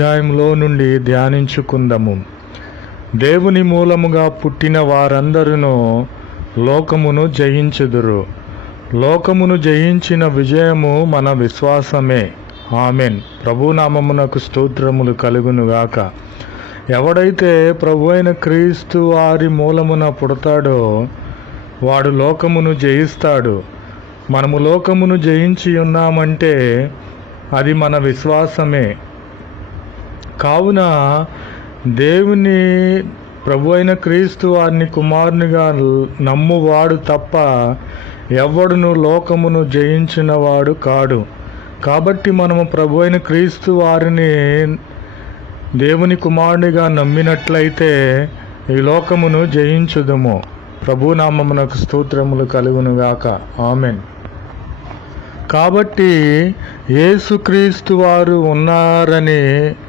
అధ్యాయంలో నుండి ధ్యానించుకుందాము. దేవుని మూలముగా పుట్టిన వారందరూ లోకమును జయించుదురు. లోకమును జయించిన విజయము మన విశ్వాసమే. ఆమెన్. ప్రభునామమునకు స్తోత్రములు కలుగునుగాక. ఎవడైతే ప్రభు అయిన క్రీస్తు వారి మూలమున పుడతాడో వాడు లోకమును జయిస్తాడు. మనము లోకమును జయించి ఉన్నామంటే అది మన విశ్వాసమే. కావున దేవుని ప్రభు అయిన క్రీస్తు వారిని కుమారునిగా నమ్మువాడు తప్ప ఎవడును లోకమును జయించిన వాడు కాడు. కాబట్టి మనము ప్రభు అయిన క్రీస్తు వారిని దేవుని కుమారునిగా నమ్మినట్లయితే ఈ లోకమును జయించుదుము. ప్రభునామమునకు స్తోత్రములు కలుగునుగాక. ఆమెన్. కాబట్టి యేసుక్రీస్తు వారు ఉన్నారని